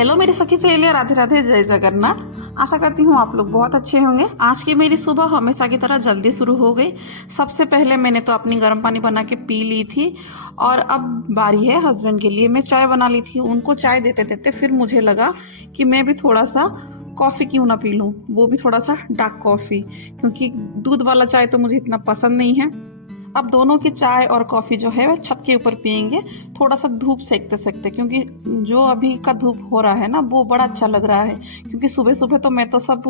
Hello मेरी सखी सहेलियां, राधे राधे, जय जगन्नाथ। आशा करती हूँ आप लोग बहुत अच्छे होंगे। आज की मेरी सुबह हमेशा की तरह जल्दी शुरू हो गई। सबसे पहले मैंने तो अपनी गर्म पानी बना के पी ली थी और अब बारी है हस्बैंड के लिए। मैं चाय बना ली थी, उनको चाय देते देते फिर मुझे लगा कि मैं भी थोड़ा सा कॉफ़ी क्यों ना पी लूँ, वो भी थोड़ा सा डार्क कॉफ़ी, क्योंकि दूध वाला चाय तो मुझे इतना पसंद नहीं है। अब दोनों की चाय और कॉफ़ी जो है वह छत के ऊपर पियेंगे, थोड़ा सा धूप सेकते सेकते, क्योंकि जो अभी का धूप हो रहा है ना वो बड़ा अच्छा लग रहा है। क्योंकि सुबह सुबह तो मैं तो सब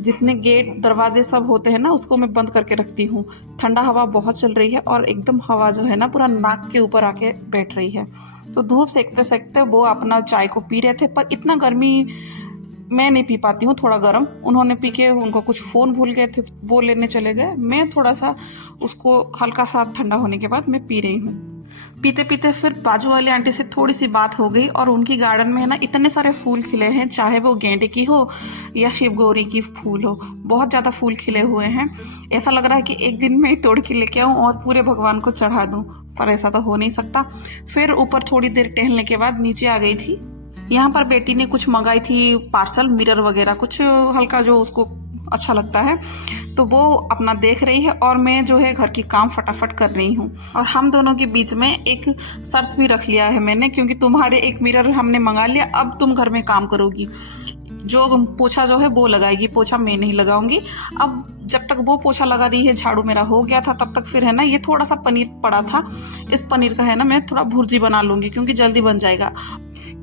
जितने गेट दरवाजे सब होते हैं ना उसको मैं बंद करके रखती हूँ। ठंडा हवा बहुत चल रही है और एकदम हवा जो है ना पूरा नाक के ऊपर आके बैठ रही है। तो धूप सेकते सेकते वो अपना चाय को पी रहे थे, पर इतना गर्मी मैं नहीं पी पाती हूँ, थोड़ा गर्म। उन्होंने पी के उनको कुछ फ़ोन भूल गए थे, वो लेने चले गए। मैं थोड़ा सा उसको हल्का सा ठंडा होने के बाद मैं पी रही हूँ। पीते पीते फिर बाजू वाली आंटी से थोड़ी सी बात हो गई और उनकी गार्डन में है ना इतने सारे फूल खिले हैं, चाहे वो गेंदे की हो या शिव गौरी की फूल हो, बहुत ज़्यादा फूल खिले हुए हैं। ऐसा लग रहा है कि एक दिन में ही तोड़ के लेके आऊँ और पूरे भगवान को चढ़ा दूँ, पर ऐसा तो हो नहीं सकता। फिर ऊपर थोड़ी देर टहलने के बाद नीचे आ गई थी। यहाँ पर बेटी ने कुछ मंगाई थी पार्सल, मिरर वगैरह कुछ हल्का जो उसको अच्छा लगता है, तो वो अपना देख रही है और मैं जो है घर की काम फटाफट कर रही हूँ। और हम दोनों के बीच में एक शर्त भी रख लिया है मैंने, क्योंकि तुम्हारे एक मिरर हमने मंगा लिया, अब तुम घर में काम करोगी, जो पोछा जो है वो लगाएगी, पोछा मैं नहीं लगाऊंगी। अब जब तक वो पोछा लगा रही है, झाड़ू मेरा हो गया था, तब तक फिर है ना ये थोड़ा सा पनीर पड़ा था, इस पनीर का है ना मैं थोड़ा भुर्जी बना लूंगी, क्योंकि जल्दी बन जाएगा।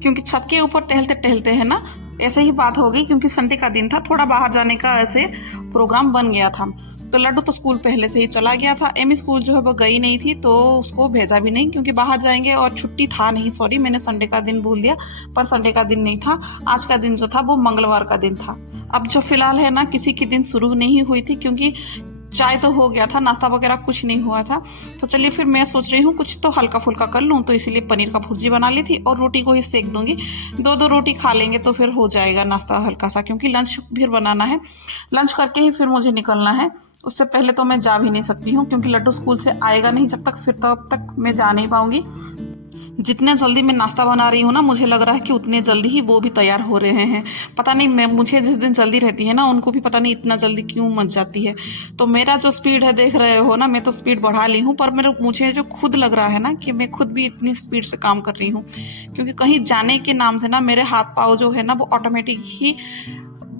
क्योंकि छत के ऊपर टहलते टहलते है ना ऐसे ही बात हो गई, क्योंकि संडे का दिन था, थोड़ा बाहर जाने का ऐसे प्रोग्राम बन गया था। तो लड्डू तो स्कूल पहले से ही चला गया था, एमी स्कूल जो है वो गई नहीं थी, तो उसको भेजा भी नहीं, क्योंकि बाहर जाएंगे और छुट्टी था नहीं, सॉरी मैंने संडे का दिन भूल दिया, पर संडे का दिन नहीं था। आज का दिन जो था वो मंगलवार का दिन था। अब जो फिलहाल है ना किसी की दिन शुरू नहीं हुई थी, क्योंकि चाय तो हो गया था, नाश्ता वगैरह कुछ नहीं हुआ था। तो चलिए फिर मैं सोच रही हूँ कुछ तो हल्का फुल्का कर लूँ, तो इसीलिए पनीर का भुर्जी बना ली थी और रोटी को ही सेक दूंगी। दो दो रोटी खा लेंगे तो फिर हो जाएगा नाश्ता हल्का सा, क्योंकि लंच फिर बनाना है। लंच करके ही फिर मुझे निकलना है, उससे पहले तो मैं जा भी नहीं सकती हूँ, क्योंकि लड्डू स्कूल से आएगा नहीं जब तक, फिर तब तक मैं जा नहीं पाऊंगी। जितने जल्दी मैं नाश्ता बना रही हूँ ना, मुझे लग रहा है कि उतने जल्दी ही वो भी तैयार हो रहे हैं। पता नहीं, मैं मुझे जिस दिन जल्दी रहती है ना उनको भी पता नहीं इतना जल्दी क्यों मच जाती है। तो मेरा जो स्पीड है देख रहे हो ना, मैं तो स्पीड बढ़ा ली हूँ, पर मुझे जो खुद लग रहा है ना कि मैं खुद भी इतनी स्पीड से काम कर रही हूँ, क्योंकि कहीं जाने के नाम से ना मेरे हाथ पाँव जो है ना वो ऑटोमेटिक ही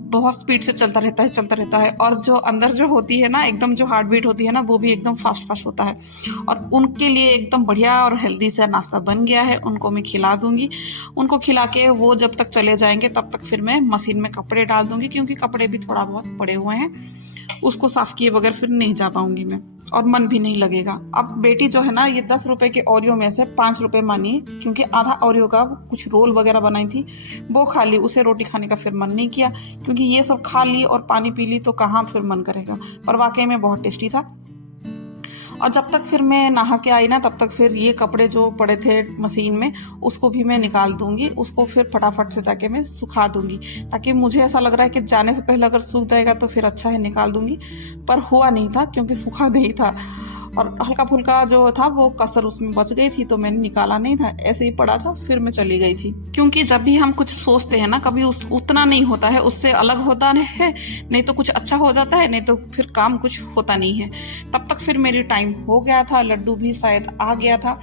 बहुत स्पीड से चलता रहता है। और जो अंदर जो होती है ना एकदम जो हार्ट बीट होती है ना, वो भी एकदम फास्ट फास्ट होता है। और उनके लिए एकदम बढ़िया और हेल्दी सा नाश्ता बन गया है, उनको मैं खिला दूंगी। उनको खिला के वो जब तक चले जाएंगे तब तक फिर मैं मशीन में कपड़े डाल दूंगी, क्योंकि कपड़े भी थोड़ा बहुत पड़े हुए हैं, उसको साफ किए बगैर फिर नहीं जा पाऊंगी मैं, और मन भी नहीं लगेगा। अब बेटी जो है ना ये 10 रुपए के ओरियो में से 5 रुपए मानिए, क्योंकि आधा ओरियो का कुछ रोल वगैरह बनाई थी वो खा ली, उसे रोटी खाने का फिर मन नहीं किया, क्योंकि ये सब खा ली और पानी पी ली तो कहाँ फिर मन करेगा। पर वाकई में बहुत टेस्टी था। और जब तक फिर मैं नहा के आई ना तब तक फिर ये कपड़े जो पड़े थे मशीन में उसको भी मैं निकाल दूंगी, उसको फिर फटाफट से जाके मैं सुखा दूंगी, ताकि मुझे ऐसा लग रहा है कि जाने से पहले अगर सूख जाएगा तो फिर अच्छा है, निकाल दूंगी। पर हुआ नहीं था, क्योंकि सूखा नहीं था और हल्का फुल्का जो था वो कसर उसमें बच गई थी, तो मैंने निकाला नहीं था, ऐसे ही पड़ा था, फिर मैं चली गई थी। क्योंकि जब भी हम कुछ सोचते हैं ना कभी उतना नहीं होता है, उससे अलग होता है, नहीं तो कुछ अच्छा हो जाता है, नहीं तो फिर काम कुछ होता नहीं है। तब तक फिर मेरी टाइम हो गया था, लड्डू भी शायद आ गया था,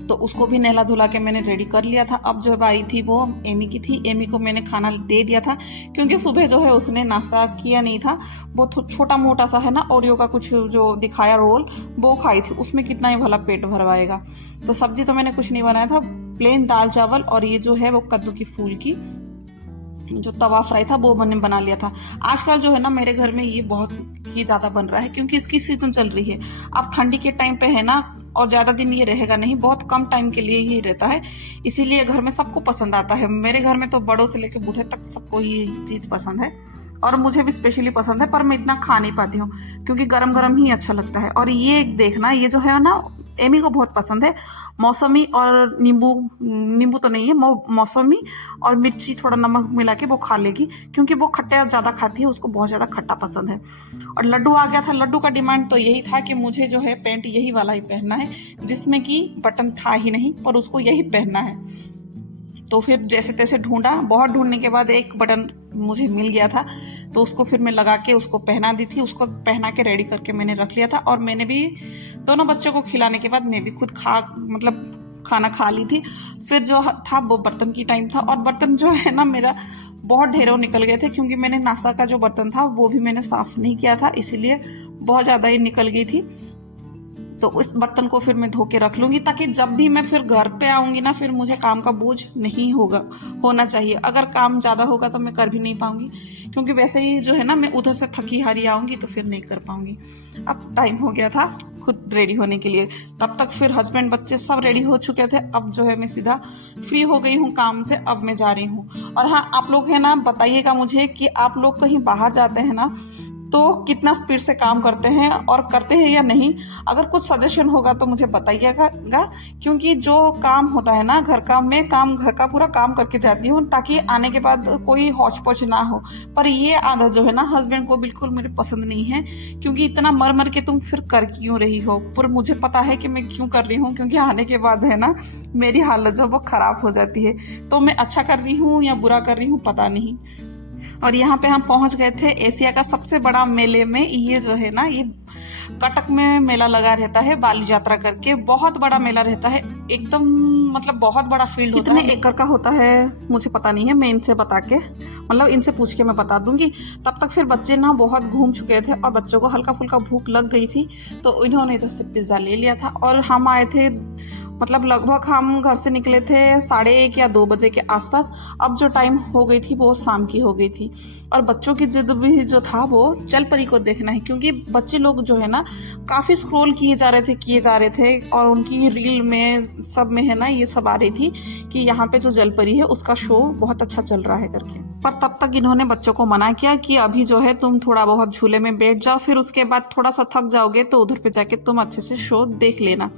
तो उसको भी नहला धुला के मैंने रेडी कर लिया था। अब जो बारी थी वो एमी की थी, एमी को मैंने खाना दे दिया था, क्योंकि सुबह जो है उसने नाश्ता किया नहीं था, वो छोटा मोटा सा है ना ओरियो का कुछ जो दिखाया रोल वो खाई थी, उसमें कितना ही भला पेट भरवाएगा। तो सब्जी तो मैंने कुछ नहीं बनाया था, प्लेन दाल चावल, और ये जो है वो कद्दू की फूल की जो तवा फ्राई था वो मैंने बना लिया था। आजकल जो है ना मेरे घर में ये बहुत ही ज़्यादा बन रहा है, क्योंकि इसकी सीजन चल रही है। अब ठंडी के टाइम पे है ना, और ज़्यादा दिन ये रहेगा नहीं, बहुत कम टाइम के लिए ही रहता है, इसीलिए घर में सबको पसंद आता है। मेरे घर में तो बड़ों से लेकर बूढ़े तक सबको ये चीज़ पसंद है, और मुझे भी स्पेशली पसंद है, पर मैं इतना खा नहीं पाती हूँ, क्योंकि गरम गरम ही अच्छा लगता है। और ये देखना, ये जो है ना एमी को बहुत पसंद है, मौसमी और नींबू, नींबू तो नहीं है, मौसमी और मिर्ची थोड़ा नमक मिला के वो खा लेगी, क्योंकि वो खट्टा ज़्यादा खाती है, उसको बहुत ज़्यादा खट्टा पसंद है। और लड्डू आ गया था, लड्डू का डिमांड तो यही था कि मुझे जो है पैंट यही वाला ही पहनना है, जिसमें कि बटन था ही नहीं, पर उसको यही पहनना है। तो फिर जैसे तैसे ढूंढा, बहुत ढूंढने के बाद एक बटन मुझे मिल गया था, तो उसको फिर मैं लगा के उसको पहना दी थी। उसको पहना के रेडी करके मैंने रख लिया था और मैंने भी दोनों बच्चों को खिलाने के बाद मैं भी खुद खाना खा ली थी। फिर जो था वो बर्तन की टाइम था, और बर्तन जो है ना मेरा बहुत ढेरों निकल गए थे, क्योंकि मैंने नाश्ता का जो बर्तन था वो भी मैंने साफ़ नहीं किया था, इसीलिए बहुत ज़्यादा ही निकल गई थी। तो उस बर्तन को फिर मैं धो के रख लूँगी, ताकि जब भी मैं फिर घर पे आऊँगी ना, फिर मुझे काम का बोझ नहीं होना चाहिए। अगर काम ज़्यादा होगा तो मैं कर भी नहीं पाऊँगी, क्योंकि वैसे ही जो है ना मैं उधर से थकी हारी आऊँगी तो फिर नहीं कर पाऊँगी। अब टाइम हो गया था खुद रेडी होने के लिए, तब तक फिर हस्बैंड बच्चे सब रेडी हो चुके थे। अब जो है मैं सीधा फ्री हो गई हूँ काम से, अब मैं जा रही हूँ। और हाँ, आप लोग है ना बताइएगा मुझे कि आप लोग कहीं बाहर जाते हैं ना तो कितना स्पीड से काम करते हैं और करते हैं या नहीं। अगर कुछ सजेशन होगा तो मुझे बताइएगा, क्योंकि जो काम होता है ना घर का, मैं घर का पूरा काम करके जाती हूँ ताकि आने के बाद कोई हौच पौच ना हो। पर ये आदत जो है ना हस्बैंड को बिल्कुल मेरे पसंद नहीं है, क्योंकि इतना मर मर के तुम फिर कर क्यों रही हो। पर मुझे पता है कि मैं क्यों कर रही हूँ, क्योंकि आने के बाद है ना मेरी हालत जो वो ख़राब हो जाती है। तो मैं अच्छा कर रही हूँ या बुरा कर रही हूँ पता नहीं। और यहाँ पे हम पहुँच गए थे एशिया का सबसे बड़ा मेले में। ये जो है ना ये कटक में मेला लगा रहता है, बाली यात्रा करके बहुत बड़ा मेला रहता है एकदम, मतलब बहुत बड़ा फील्ड होता है। कितने एकड़ का होता है मुझे पता नहीं है, मैं इनसे इनसे पूछ के मैं बता दूंगी। तब तक फिर बच्चे ना बहुत घूम चुके थे और बच्चों को हल्का फुल्का भूख लग गई थी, तो इन्होंने इधर से पिज्ज़ा ले लिया था। और हम आए थे लगभग हम घर से निकले थे 1:30 या 2 बजे के आसपास। अब जो टाइम हो गई थी वो शाम की हो गई थी, और बच्चों की जिद भी जो था वो जल परी को देखना है, क्योंकि बच्चे लोग जो है ना काफ़ी स्क्रॉल किए जा रहे थे और उनकी रील में सब में है ना ये सब आ रही थी कि यहाँ पे जो जल परी है उसका शो बहुत अच्छा चल रहा है करके। पर तब तक इन्होंने बच्चों को मना किया कि अभी जो है तुम थोड़ा बहुत झूले में बैठ जाओ, फिर उसके बाद थोड़ा सा थक जाओगे तो उधर पे जाके तुम अच्छे से शो देख लेना।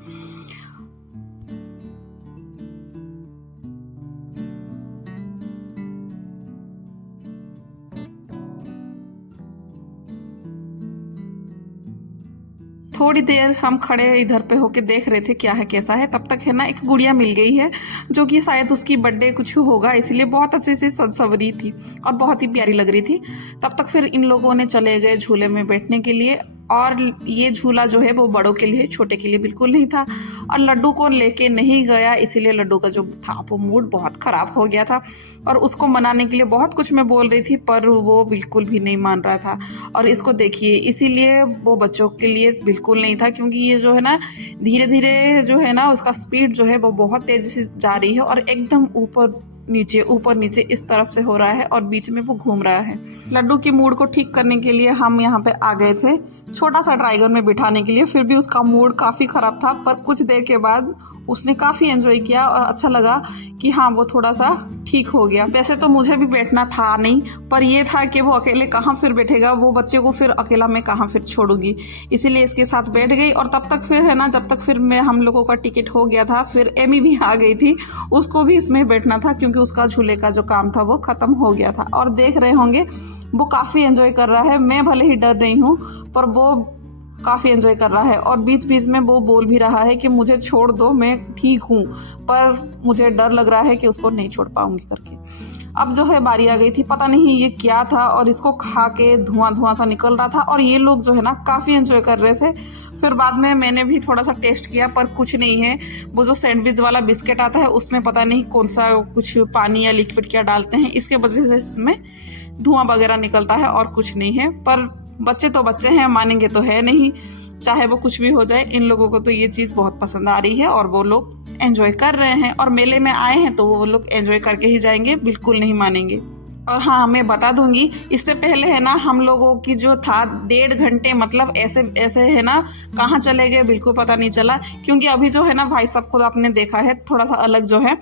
थोड़ी देर हम खड़े इधर पे होके देख रहे थे क्या है कैसा है। तब तक है ना एक गुड़िया मिल गई है, जो कि शायद उसकी बर्थडे कुछ होगा, इसलिए बहुत अच्छे से सजसवरी थी और बहुत ही प्यारी लग रही थी। तब तक फिर इन लोगों ने चले गए झूले में बैठने के लिए, और ये झूला जो है वो बड़ों के लिए, छोटे के लिए बिल्कुल नहीं था। और लड्डू को लेके नहीं गया, इसीलिए लड्डू का जो था वो मूड बहुत ख़राब हो गया था, और उसको मनाने के लिए बहुत कुछ मैं बोल रही थी पर वो बिल्कुल भी नहीं मान रहा था। और इसको देखिए, इसीलिए वो बच्चों के लिए बिल्कुल नहीं था, क्योंकि ये जो है ना धीरे धीरे जो है ना उसका स्पीड जो है वो बहुत तेज़ी से जा रही है, और एकदम ऊपर नीचे इस तरफ से हो रहा है, और बीच में वो घूम रहा है। लड्डू की मूड को ठीक करने के लिए हम यहाँ पे आ गए थे छोटा सा ड्राइवर में बिठाने के लिए। फिर भी उसका मूड काफ़ी ख़राब था, पर कुछ देर के बाद उसने काफ़ी एंजॉय किया और अच्छा लगा कि हाँ वो थोड़ा सा ठीक हो गया। वैसे तो मुझे भी बैठना था नहीं, पर ये था कि वो अकेले कहाँ फिर बैठेगा, वो बच्चे को फिर अकेला मैं कहाँ फिर छोड़ूंगी, इसीलिए इसके साथ बैठ गई। और तब तक फिर है ना, जब तक फिर मैं हम लोगों का टिकट हो गया था, फिर एमी भी आ गई थी, उसको भी इसमें बैठना था, क्योंकि उसका झूले का जो काम था वो ख़त्म हो गया था। और देख रहे होंगे वो काफ़ी एंजॉय कर रहा है, मैं भले ही डर रही हूँ पर वो काफ़ी एंजॉय कर रहा है, और बीच बीच में वो बोल भी रहा है कि मुझे छोड़ दो, मैं ठीक हूँ, पर मुझे डर लग रहा है कि उसको नहीं छोड़ पाऊंगी करके। अब जो है बारी आ गई थी, पता नहीं ये क्या था, और इसको खा के धुआं सा निकल रहा था, और ये लोग जो है ना काफ़ी एंजॉय कर रहे थे। फिर बाद में मैंने भी थोड़ा सा टेस्ट किया, पर कुछ नहीं है। वो जो सैंडविच वाला बिस्किट आता है उसमें पता नहीं कौन सा कुछ पानी या लिक्विड क्या डालते हैं, इसके वजह से इसमें धुआं वगैरह निकलता है, और कुछ नहीं है। पर बच्चे तो बच्चे हैं, मानेंगे तो है नहीं, चाहे वो कुछ भी हो जाए। इन लोगों को तो ये चीज़ बहुत पसंद आ रही है और वो लोग एंजॉय कर रहे हैं, और मेले में आए हैं तो वो लोग एंजॉय करके ही जाएंगे, बिल्कुल नहीं मानेंगे। और हाँ, मैं बता दूंगी, इससे पहले है ना हम लोगों की जो था 1.5 घंटे ऐसे है ना कहाँ चले गए बिल्कुल पता नहीं चला, क्योंकि अभी जो है ना भाई साहब खुद आपने देखा है थोड़ा सा अलग जो है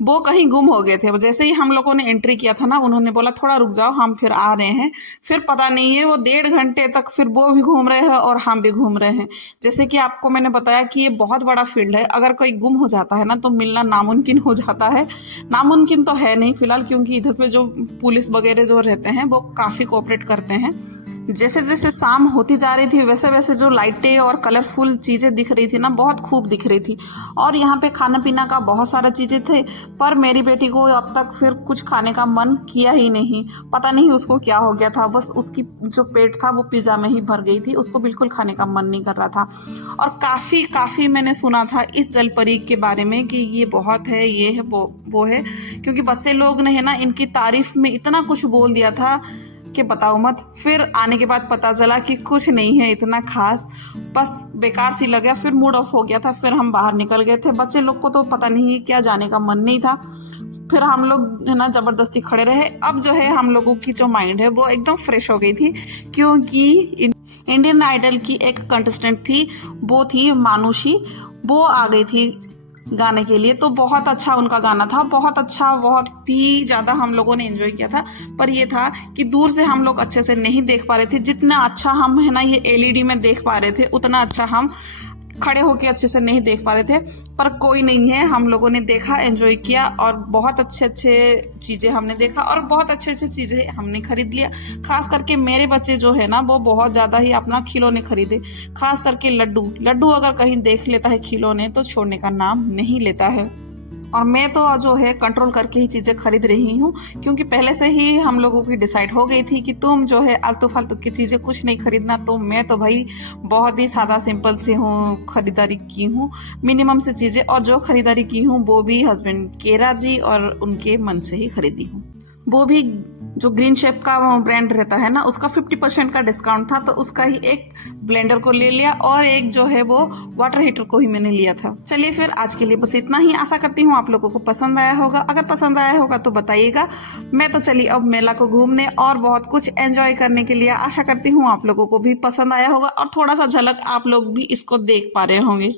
वो कहीं गुम हो गए थे। जैसे ही हम लोगों ने एंट्री किया था ना, उन्होंने बोला थोड़ा रुक जाओ, हम फिर आ रहे हैं। फिर पता नहीं है वो 1.5 घंटे तक फिर वो भी घूम रहे हैं और हम भी घूम रहे हैं। जैसे कि आपको मैंने बताया कि ये बहुत बड़ा फील्ड है, अगर कोई गुम हो जाता है ना तो मिलना नामुमकिन हो जाता है। नामुमकिन तो है नहीं फिलहाल, क्योंकि इधर पे जो पुलिस वगैरह जो रहते हैं वो काफ़ी कोऑपरेट करते हैं। जैसे जैसे शाम होती जा रही थी वैसे वैसे जो लाइटें और कलरफुल चीज़ें दिख रही थी ना, बहुत खूब दिख रही थी। और यहाँ पे खाना पीना का बहुत सारा चीज़ें थे, पर मेरी बेटी को अब तक फिर कुछ खाने का मन किया ही नहीं। पता नहीं उसको क्या हो गया था, बस उसकी जो पेट था वो पिज़्ज़ा में ही भर गई थी, उसको बिल्कुल खाने का मन नहीं कर रहा था। और काफ़ी मैंने सुना था इस जलपरी के बारे में कि ये बहुत है, ये है, वो है, क्योंकि बच्चे लोग ने है ना इनकी तारीफ में इतना कुछ बोल दिया था कि बताओ मत। फिर आने के बाद पता चला कि कुछ नहीं है इतना खास, बस बेकार सी लगा। फिर मूड ऑफ हो गया था, फिर हम बाहर निकल गए थे। बच्चे लोग को तो पता नहीं क्या जाने का मन नहीं था। फिर हम लोग है ना ज़बरदस्ती खड़े रहे। अब जो है हम लोगों की जो माइंड है वो एकदम फ्रेश हो गई थी, क्योंकि इंडियन आइडल की एक कंटेस्टेंट थी, वो थी मानुषी। वो आ गई थी गाने के लिए, तो बहुत अच्छा उनका गाना था, बहुत अच्छा, बहुत ही ज़्यादा हम लोगों ने एंजॉय किया था। पर ये था कि दूर से हम लोग अच्छे से नहीं देख पा रहे थे। जितना अच्छा हम है ना ये एलईडी में देख पा रहे थे, उतना अच्छा हम खड़े होके अच्छे से नहीं देख पा रहे थे। पर कोई नहीं है, हम लोगों ने देखा, एंजॉय किया और बहुत अच्छे अच्छे चीज़ें हमने देखा और बहुत अच्छे अच्छे चीज़ें हमने खरीद लिया। खास करके मेरे बच्चे जो है ना वो बहुत ज़्यादा ही अपना खिलौने खरीदे, खास करके लड्डू अगर कहीं देख लेता है खिलौने तो छोड़ने का नाम नहीं लेता है। और मैं तो जो है कंट्रोल करके ही चीज़ें खरीद रही हूँ, क्योंकि पहले से ही हम लोगों की डिसाइड हो गई थी कि तुम जो है आलतू फालतू की चीज़ें कुछ नहीं खरीदना। तो मैं तो भाई बहुत ही सादा सिंपल से हूँ, खरीदारी की हूँ मिनिमम से चीज़ें, और जो खरीदारी की हूँ वो भी हस्बैंड के राजी और उनके मन से ही खरीदी हूँ। वो भी जो ग्रीन शेप का ब्रांड रहता है ना, उसका 50% का डिस्काउंट था, तो उसका ही एक ब्लेंडर को ले लिया और एक जो है वो वाटर हीटर को ही मैंने लिया था। चलिए फिर आज के लिए बस इतना ही। आशा करती हूँ आप लोगों को पसंद आया होगा। अगर पसंद आया होगा तो बताइएगा। मैं तो चली अब मेला को घूमने और बहुत कुछ एंजॉय करने के लिए। आशा करती हूँ आप लोगों को भी पसंद आया होगा और थोड़ा सा झलक आप लोग भी इसको देख पा रहे होंगे।